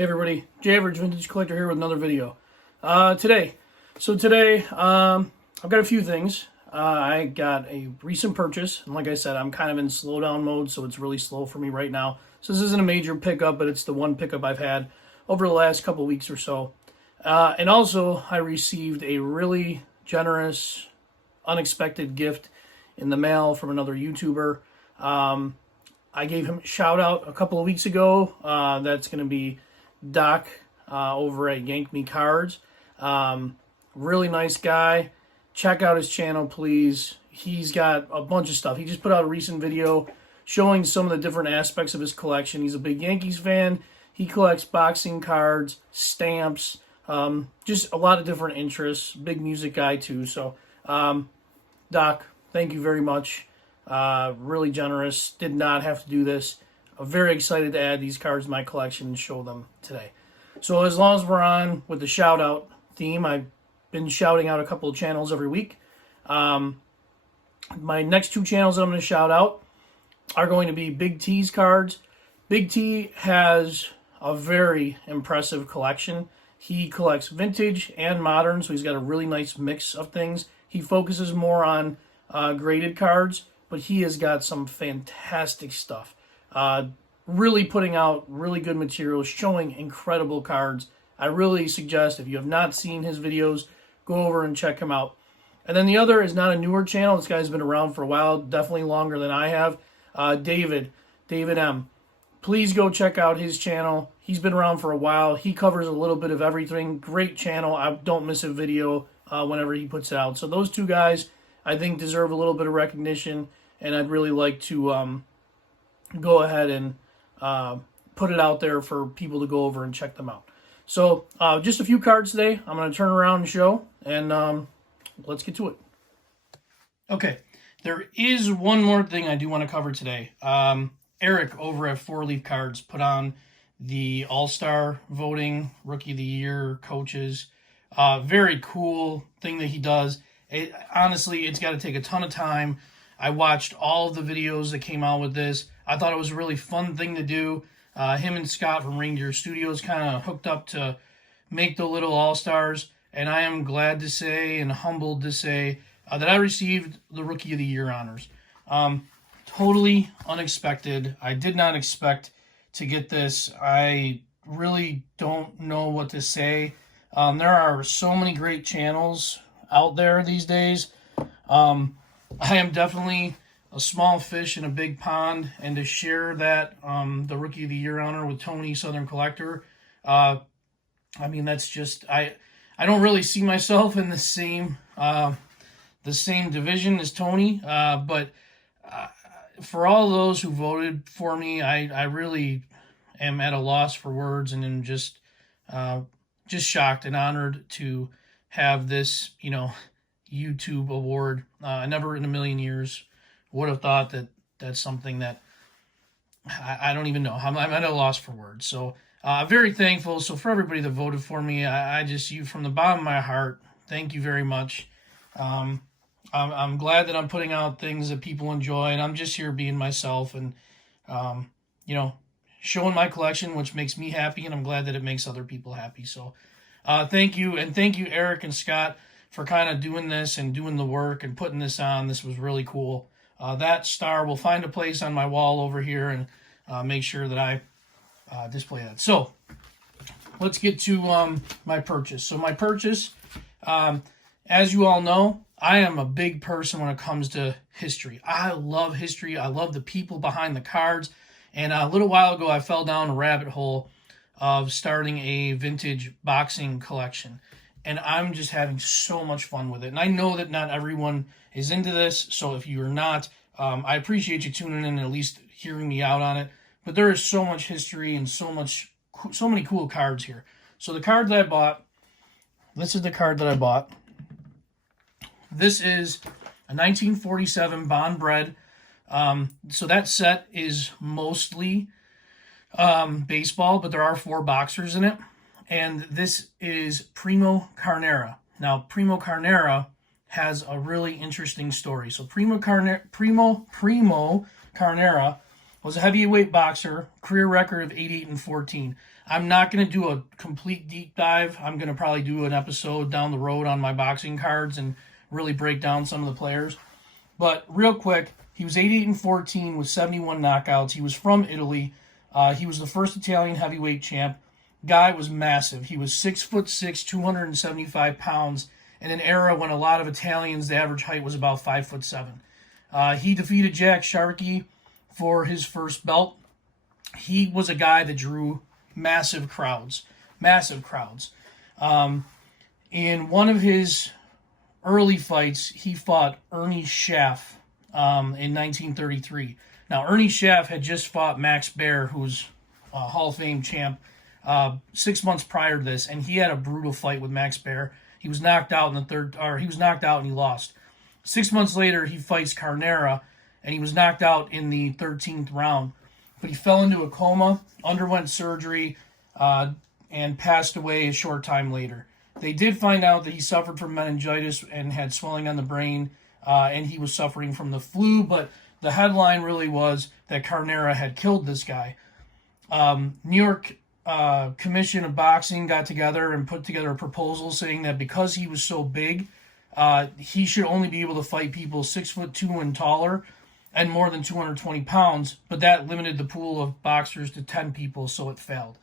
Hey everybody, Average Vintage Collector here with another video. Today, I've got a few things. I got a recent purchase, and like I said, I'm kind of in slowdown mode, so it's really slow for me right now. So this isn't a major pickup, but it's the one pickup I've had over the last couple weeks or so. And also, I received a really generous, unexpected gift in the mail from another YouTuber. I gave him a shout out a couple of weeks ago. That's going to be Doc over at Yank Me Cards. Really nice guy. Check out his channel, please. He's got a bunch of stuff. He just put out a recent video showing some of the different aspects of his collection. He's a big Yankees fan. He collects boxing cards, stamps, just a lot of different interests. Big music guy too. So, Doc, thank you very much. Really generous. Did not have to do this. I'm very excited to add these cards to my collection and show them today. So as long as we're on with the shout out theme, I've been shouting out a couple of channels every week. My next two channels that I'm going to shout out are going to be Big T's cards. Big T has a very impressive collection. He collects vintage and modern, so he's got a really nice mix of things. He focuses more on graded cards, but he has got some fantastic stuff. Really putting out really good materials, showing incredible cards. I really suggest, if you have not seen his videos, go over and check him out. And then the other is not a newer channel. This guy's been around for a while, definitely longer than I have. David M. Please go check out his channel. He's been around for a while. He covers a little bit of everything. Great channel. I don't miss a video whenever he puts it out. So those two guys, I think, deserve a little bit of recognition, and I'd really like to go ahead and put it out there for people to go over and check them out. So just a few cards today. I'm going to turn around and show, and let's get to it. Okay, there is one more thing I do want to cover today. Eric over at 4 Leaf Cards put on the All-Star voting, Rookie of the Year, coaches. Very cool thing that he does. Honestly, it's got to take a ton of time. I watched all of the videos that came out with this. I thought it was a really fun thing to do. Him and Scott from Reindeer Studios kind of hooked up to make the little All-Stars, and I am glad to say and humbled to say that I received the Rookie of the Year honors. Totally unexpected. I did not expect to get this. I really don't know what to say. There are so many great channels out there these days. I am definitely a small fish in a big pond, and to share that the Rookie of the Year honor with Tony, Southern Collector, I mean, that's just, I don't really see myself in the same division as Tony, but for all those who voted for me, I really am at a loss for words, and am just shocked and honored to have this, YouTube award. I never in a million years would have thought that that's something that I don't even know. I'm at a loss for words. So very thankful. So for everybody that voted for me, I just, you from the bottom of my heart, thank you very much. I'm glad that I'm putting out things that people enjoy, and I'm just here being myself and, showing my collection, which makes me happy, and I'm glad that it makes other people happy. So thank you, and thank you, Eric and Scott, for kind of doing this and doing the work and putting this on. This was really cool. That star will find a place on my wall over here, and make sure that I display that. So let's get to my purchase. So my purchase, as you all know, I am a big person when it comes to history. I love history. I love the people behind the cards. And a little while ago, I fell down a rabbit hole of starting a vintage boxing collection. And I'm just having so much fun with it. And I know that not everyone is into this. So if you're not, I appreciate you tuning in and at least hearing me out on it. But there is so much history and so many cool cards here. So the card that I bought, this is the card that I bought. This is a 1947 Bond Bred. So that set is mostly baseball, but there are 4 boxers in it. And this is Primo Carnera. Now, Primo Carnera has a really interesting story. So Primo Carnera was a heavyweight boxer, career record of 88-14. I'm not going to do a complete deep dive. I'm going to probably do an episode down the road on my boxing cards and really break down some of the players. But real quick, he was 88-14 with 71 knockouts. He was from Italy. He was the first Italian heavyweight champ. Guy was massive. He was 6'6", 275 pounds, in an era when a lot of Italians, the average height was about 5'7". He defeated Jack Sharkey for his first belt. He was a guy that drew massive crowds. In one of his early fights, he fought Ernie Schaff in 1933. Now, Ernie Schaff had just fought Max Baer, who's a Hall of Fame champ, 6 months prior to this, and he had a brutal fight with Max Baer. He was knocked out and he lost. 6 months later, he fights Carnera, and he was knocked out in the 13th round. But he fell into a coma, underwent surgery, and passed away a short time later. They did find out that he suffered from meningitis and had swelling on the brain, and he was suffering from the flu, but the headline really was that Carnera had killed this guy. New York Commission of Boxing got together and put together a proposal saying that because he was so big, he should only be able to fight people 6'2" and taller and more than 220 pounds, but that limited the pool of boxers to 10 people, so it failed.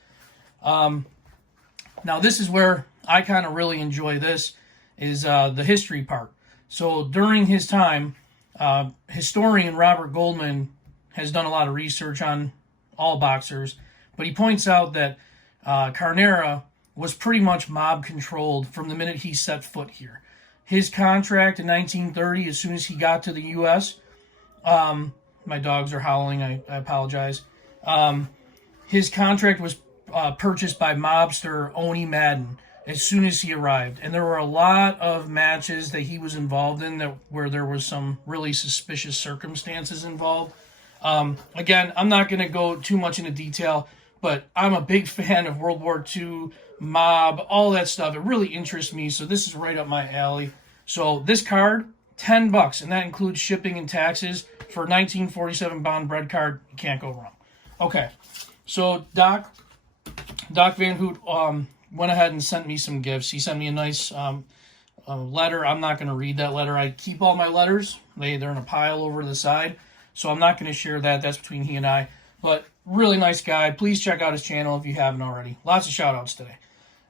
Now, this is where I kind of really enjoy this, is the history part. So during his time, historian Robert Goldman has done a lot of research on all boxers, but he points out that Carnera was pretty much mob-controlled from the minute he set foot here. His contract in 1930, as soon as he got to the U.S., my dogs are howling, I apologize. His contract was purchased by mobster Oni Madden as soon as he arrived. And there were a lot of matches that he was involved in where there was some really suspicious circumstances involved. Again, I'm not going to go too much into detail, but I'm a big fan of World War II, mob, all that stuff. It really interests me, so this is right up my alley. So this card, $10, and that includes shipping and taxes. For a 1947 Bond bread card, you can't go wrong. Okay, so Doc Van Hoot went ahead and sent me some gifts. He sent me a nice letter. I'm not going to read that letter. I keep all my letters. They're in a pile over to the side, so I'm not going to share that. That's between he and I. But really nice guy. Please check out his channel if you haven't already. Lots of shout-outs today.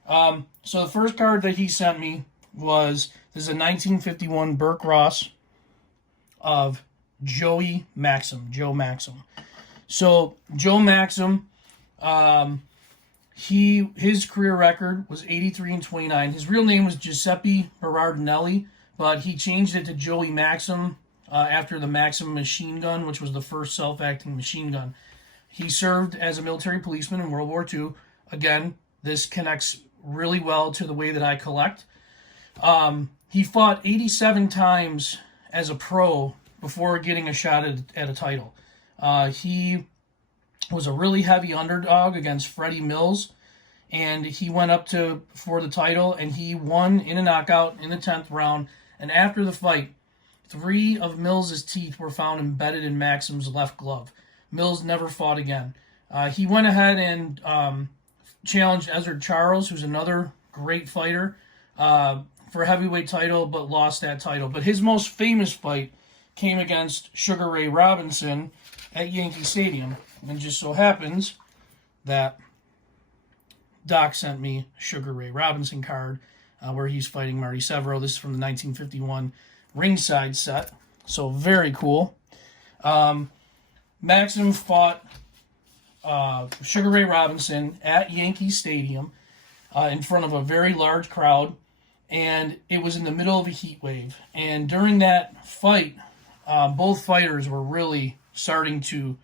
So the first card that he sent me was, this is a 1951 Burke Ross of Joe Maxim. So Joe Maxim, his career record was 83-29. His real name was Giuseppe Berardinelli, but he changed it to Joey Maxim after the Maxim machine gun, which was the first self-acting machine gun. He served as a military policeman in World War II. Again, this connects really well to the way that I collect. He fought 87 times as a pro before getting a shot at a title. He was a really heavy underdog against Freddie Mills, and he went up for the title, and he won in a knockout in the 10th round. And after the fight, 3 of Mills' teeth were found embedded in Maxim's left glove. Mills never fought again. He went ahead and challenged Ezzard Charles, who's another great fighter, for a heavyweight title, but lost that title. But his most famous fight came against Sugar Ray Robinson at Yankee Stadium. And it just so happens that Doc sent me a Sugar Ray Robinson card where he's fighting Marty Severo. This is from the 1951 ringside set. So very cool. Maxim fought Sugar Ray Robinson at Yankee Stadium in front of a very large crowd, and it was in the middle of a heat wave. And during that fight, both fighters were really starting to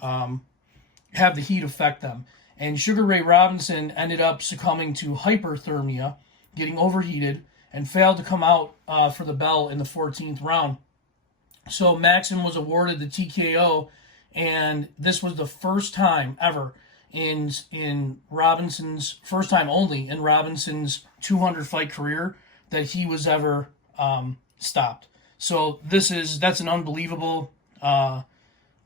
have the heat affect them. And Sugar Ray Robinson ended up succumbing to hyperthermia, getting overheated, and failed to come out for the bell in the 14th round. So Maxim was awarded the TKO, and this was the first time ever in Robinson's, first time only in Robinson's 200 fight career that he was ever stopped. So that's an unbelievable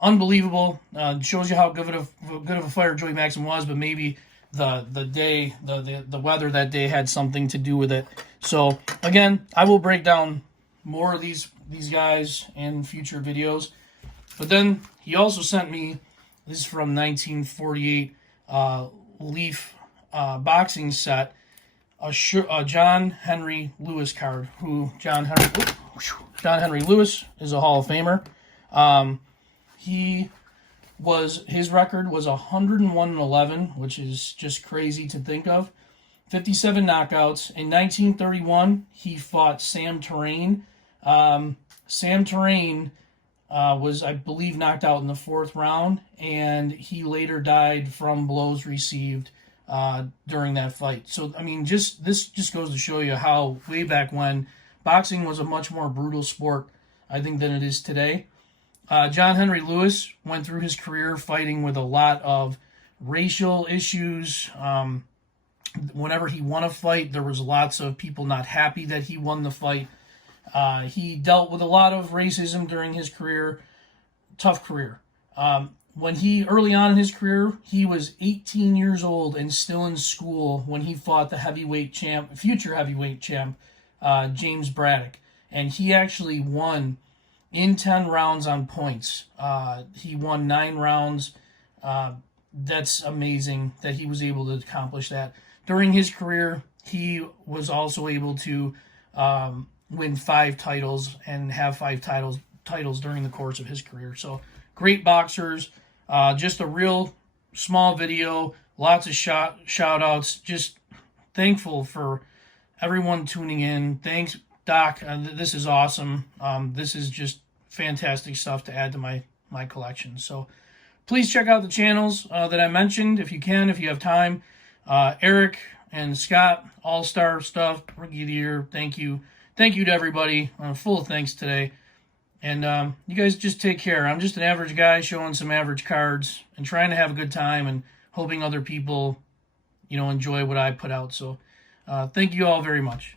unbelievable. Shows you how good of a fighter Joey Maxim was, but maybe the weather that day had something to do with it. So again, I will break down more of these guys in future videos. But then he also sent me, this is from 1948 Leaf boxing set, a John Henry Lewis card. John Henry Lewis is a Hall of Famer. His record was 101-11, which is just crazy to think of. 57 knockouts. In 1931, he fought Sam Terrain. Sam Terrain was, I believe, knocked out in the 4th round, and he later died from blows received during that fight. So, I mean, this just goes to show you how way back when boxing was a much more brutal sport, I think, than it is today. John Henry Lewis went through his career fighting with a lot of racial issues. Whenever he won a fight, there was lots of people not happy that he won the fight. He dealt with a lot of racism during his career. Tough career. Early on in his career, he was 18 years old and still in school when he fought the future heavyweight champ, James Braddock. And he actually won in 10 rounds on points. He won 9 rounds. That's amazing that he was able to accomplish that. During his career, he was also able to win 5 titles and have 5 titles during the course of his career. So great boxers. Just a real small video. Lots of shout outs. Just thankful for everyone tuning in. Thanks, Doc. This is awesome. This is just fantastic stuff to add to my collection. So please check out the channels that I mentioned if you have time. Eric and Scott, all-star stuff, rookie of the year. Thank you to everybody. Full of thanks today. And you guys just take care. I'm just an average guy showing some average cards and trying to have a good time and hoping other people, enjoy what I put out. So thank you all very much.